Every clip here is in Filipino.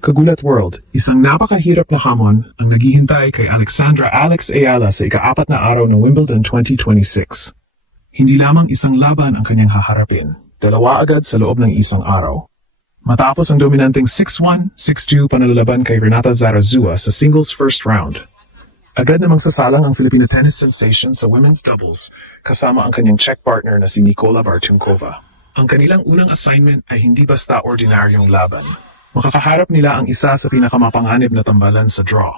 Kagulat World, isang napakahirap na hamon ang naghihintay kay Alexandra Alex Ayala sa ika-4 na araw ng Wimbledon 2026. Hindi lamang isang laban ang kanyang haharapin, dalawa agad sa loob ng isang araw. Matapos ang dominanteng 6-1, 6-2 panlalaban kay Renata Zarazua sa singles first round. Agad namang sasalang ang Filipino tennis sensation sa women's doubles kasama ang kanyang Czech partner na si Nikola Bartunkova. Ang kanilang unang assignment ay hindi basta ordinaryong laban. Makakaharap nila ang isa sa pinakamapanganib na tambalan sa draw.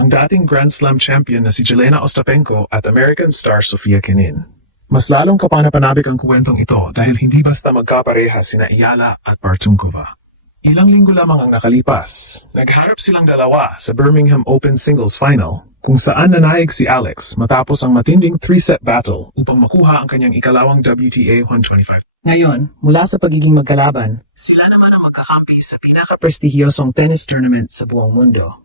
Ang dating Grand Slam champion na si Jelena Ostapenko at American star Sofia Kenin. Mas lalong kapanapanabik ang kwentong ito dahil hindi basta magkapareha sina Ayala at Bartunkova. Ilang linggo lamang ang nakalipas, nagharap silang dalawa sa Birmingham Open Singles Final kung saan nanayag si Alex matapos ang matinding 3-set battle upang makuha ang kanyang ikalawang WTA 125. Ngayon, mula sa pagiging magkalaban, sila naman ang magkakampi sa pinaka-prestihiyosong tennis tournament sa buong mundo.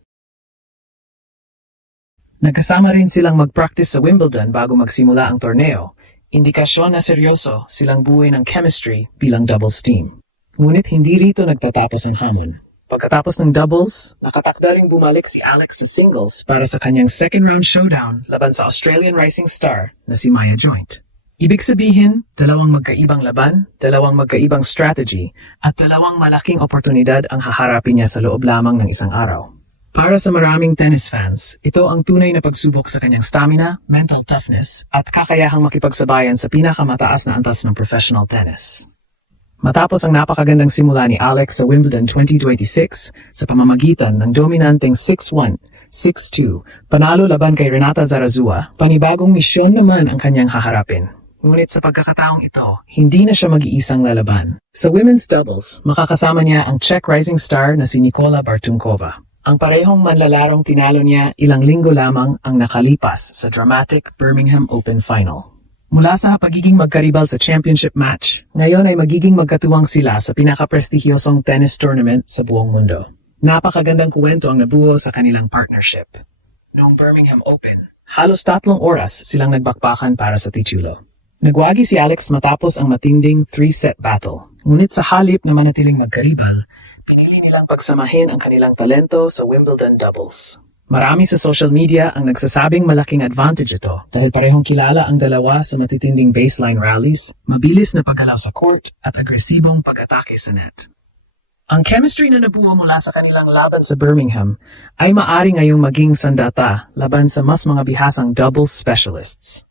Nagkasama rin silang mag-practice sa Wimbledon bago magsimula ang torneo, indikasyon na seryoso silang buhay ng chemistry bilang doubles team. Ngunit hindi rito nagtatapos ang hamon. Pagkatapos ng doubles, nakatakda ring bumalik si Alex sa singles para sa kanyang second-round showdown laban sa Australian rising star na si Maya Joint. Ibig sabihin, dalawang magkaibang laban, dalawang magkaibang strategy, at dalawang malaking oportunidad ang haharapin niya sa loob lamang ng isang araw. Para sa maraming tennis fans, ito ang tunay na pagsubok sa kanyang stamina, mental toughness, at kakayahang makipagsabayan sa pinakamataas na antas ng professional tennis. Matapos ang napakagandang simula ni Alex sa Wimbledon 2026 sa pamamagitan ng dominanteng 6-1, 6-2, panalo laban kay Renata Zarazua, panibagong misyon naman ang kanyang haharapin. Ngunit sa pagkakataong ito, hindi na siya mag-iisang lalaban. Sa women's doubles, makakasama niya ang Czech rising star na si Nikola Bartunkova. Ang parehong manlalarong tinalo niya ilang linggo lamang ang nakalipas sa dramatic Birmingham Open Final. Mula sa pagiging magkaribal sa championship match, ngayon ay magiging magkatuwang sila sa pinaka-prestihiyosong tennis tournament sa buong mundo. Napakagandang kwento ang nabuo sa kanilang partnership. Noong Birmingham Open, halos 3 oras silang nagbakbakan para sa titulo. Nagwagi si Alex matapos ang matinding 3-set battle. Ngunit sa halip na manatiling magkaribal, pinili nilang pagsamahin ang kanilang talento sa Wimbledon doubles. Marami sa social media ang nagsasabing malaking advantage ito dahil parehong kilala ang dalawa sa matitinding baseline rallies, mabilis na paggalaw sa court at agresibong pag-atake sa net. Ang chemistry na nabuo mula sa kanilang laban sa Birmingham ay maari ngayong maging sandata laban sa mas mga bihasang doubles specialists.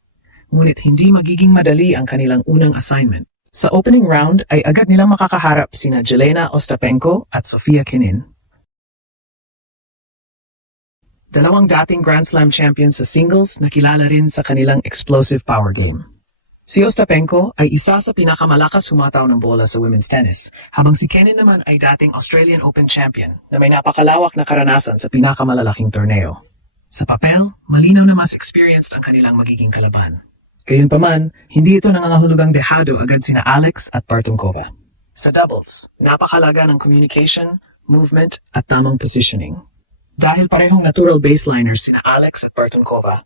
Ngunit hindi magiging madali ang kanilang unang assignment. Sa opening round ay agad nilang makakaharap sina Jelena Ostapenko at Sofia Kenin. Dalawang dating Grand Slam champions sa singles na kilala rin sa kanilang explosive power game. Si Ostapenko ay isa sa pinakamalakas humataw ng bola sa women's tennis, habang si Kenin naman ay dating Australian Open champion na may napakalawak na karanasan sa pinakamalalaking torneo. Sa papel, malinaw na mas experienced ang kanilang magiging kalaban. Gayunpaman, hindi ito nangangahulugang dehado agad sina Alex at Bartunkova. Sa doubles, napakalaga ng communication, movement at tamang positioning. Dahil parehong natural baseliners sina Alex at Bartunkova,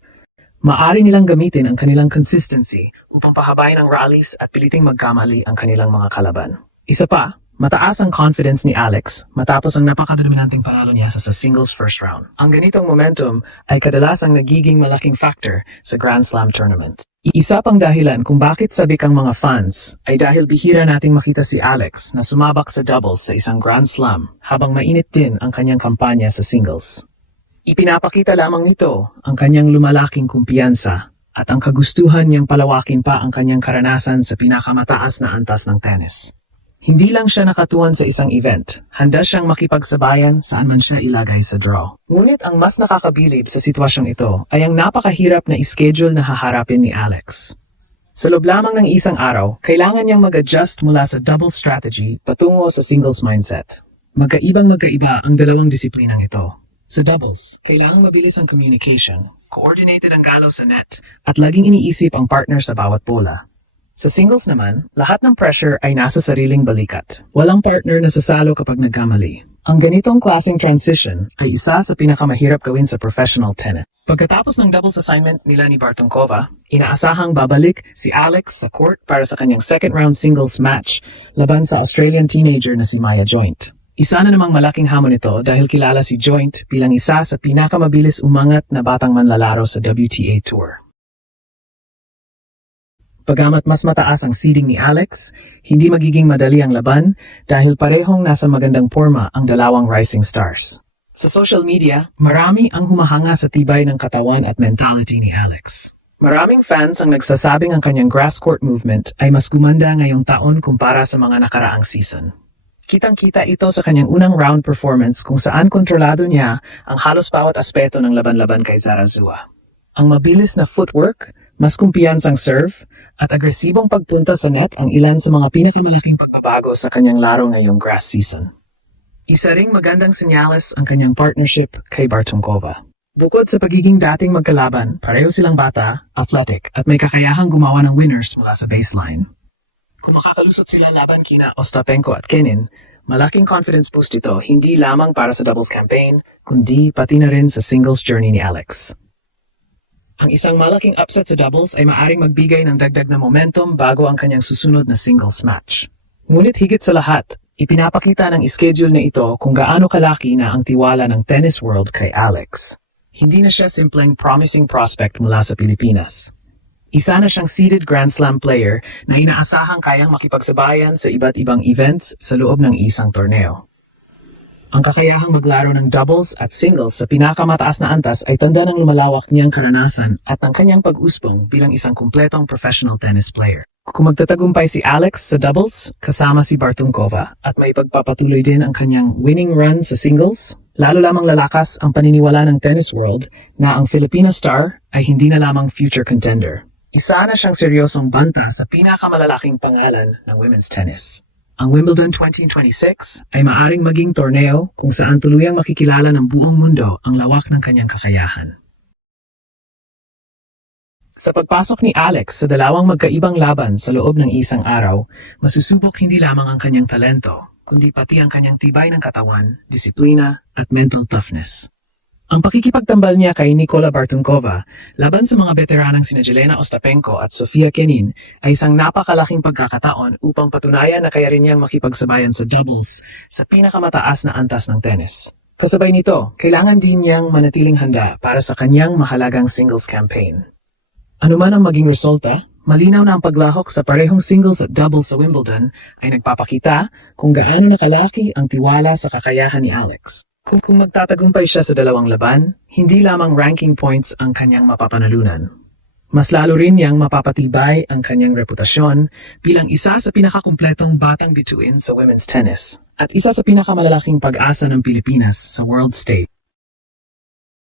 maaari nilang gamitin ang kanilang consistency upang pahabain ang rallies at piliting magkamali ang kanilang mga kalaban. Isa pa, mataas ang confidence ni Alex matapos ang napakadominanteng panalo niya sa singles first round. Ang ganitong momentum ay kadalasang nagiging malaking factor sa Grand Slam tournaments. Iisa pang dahilan kung bakit sabik ang mga fans ay dahil bihira nating makita si Alex na sumabak sa doubles sa isang Grand Slam habang mainit din ang kanyang kampanya sa singles. Ipinapakita lamang nito ang kanyang lumalaking kumpiyansa at ang kagustuhan niyang palawakin pa ang kanyang karanasan sa pinakamataas na antas ng tennis. Hindi lang siya nakatuon sa isang event, handa siyang makipagsabayan saan man siya ilagay sa draw. Ngunit ang mas nakakabilib sa sitwasyong ito ay ang napakahirap na ischedule na haharapin ni Alex. Sa loob lamang ng isang araw, kailangan niyang mag-adjust mula sa double strategy patungo sa singles mindset. Magkaiba ang dalawang disiplinang ito. Sa doubles, kailangang mabilis ang communication, coordinated ang galaw sa net, at laging iniisip ang partner sa bawat bola. Sa singles naman, lahat ng pressure ay nasa sariling balikat. Walang partner na sasalo kapag nagkamali. Ang ganitong klaseng transition ay isa sa pinakamahirap gawin sa professional tennis. Pagkatapos ng doubles assignment nila ni Bartunkova, inaasahang babalik si Alex sa court para sa kanyang second round singles match laban sa Australian teenager na si Maya Joint. Isa na namang malaking hamon ito dahil kilala si Joint bilang isa sa pinakamabilis umangat na batang manlalaro sa WTA Tour. Pagamat mas mataas ang seeding ni Alex, hindi magiging madali ang laban dahil parehong nasa magandang forma ang dalawang rising stars. Sa social media, marami ang humahanga sa tibay ng katawan at mentality ni Alex. Maraming fans ang nagsasabing ang kanyang grass court movement ay mas gumanda ngayong taon kumpara sa mga nakaraang season. Kitang-kita ito sa kanyang unang round performance kung saan kontrolado niya ang halos bawat aspeto ng laban-laban kay Zarazua. Ang mabilis na footwork, mas kumpiyansang serve, at agresibong pagpunta sa net ang ilan sa mga pinakamalaking pagbabago sa kanyang laro ngayong grass season. Isa ring magandang senyales ang kanyang partnership kay Bartunkova. Bukod sa pagiging dating magkalaban, pareho silang bata, athletic, at may kakayahang gumawa ng winners mula sa baseline. Kung makakalusot sila laban kina Ostapenko at Kenin, malaking confidence boost ito hindi lamang para sa doubles campaign, kundi pati na rin sa singles journey ni Alex. Ang isang malaking upset sa doubles ay maaring magbigay ng dagdag na momentum bago ang kanyang susunod na singles match. Ngunit higit sa lahat, ipinapakita ng schedule na ito kung gaano kalaki na ang tiwala ng tennis world kay Alex. Hindi na siya simpleng promising prospect mula sa Pilipinas. Isa na siyang seeded Grand Slam player na inaasahang kayang makipagsabayan sa iba't ibang events sa loob ng isang torneo. Ang kakayahang maglaro ng doubles at singles sa pinakamataas na antas ay tanda ng lumalawak niyang karanasan at ng kanyang pag-usbong bilang isang kumpletong professional tennis player. Kung magtatagumpay si Alex sa doubles kasama si Bartunkova at may pagpapatuloy din ang kanyang winning run sa singles, lalo lamang lalakas ang paniniwala ng tennis world na ang Filipina star ay hindi na lamang future contender. Isa na siyang seryosong banta sa pinakamalalaking pangalan ng women's tennis. Ang Wimbledon 2026 ay maaring maging torneo kung saan tuluyang makikilala ng buong mundo ang lawak ng kanyang kakayahan. Sa pagpasok ni Alex sa dalawang magkaibang laban sa loob ng isang araw, masusubok hindi lamang ang kanyang talento, kundi pati ang kanyang tibay ng katawan, disiplina at mental toughness. Ang pakikipagtambal niya kay Nikola Bartunkova laban sa mga veteranang sina Jelena Ostapenko at Sofia Kenin ay isang napakalaking pagkakataon upang patunayan na kaya rin niyang makipagsabayan sa doubles sa pinakamataas na antas ng tennis. Kasabay nito, kailangan din niyang manatiling handa para sa kanyang mahalagang singles campaign. Ano man ang maging resulta, malinaw na ang paglahok sa parehong singles at doubles sa Wimbledon ay nagpapakita kung gaano nakalaki ang tiwala sa kakayahan ni Alex. Kung magtatagumpay siya sa dalawang laban, hindi lamang ranking points ang kanyang mapapanalunan. Mas lalo rin niyang mapapatibay ang kanyang reputasyon bilang isa sa pinakakumpletong batang bituin sa women's tennis at isa sa pinakamalalaking pag-asa ng Pilipinas sa world stage.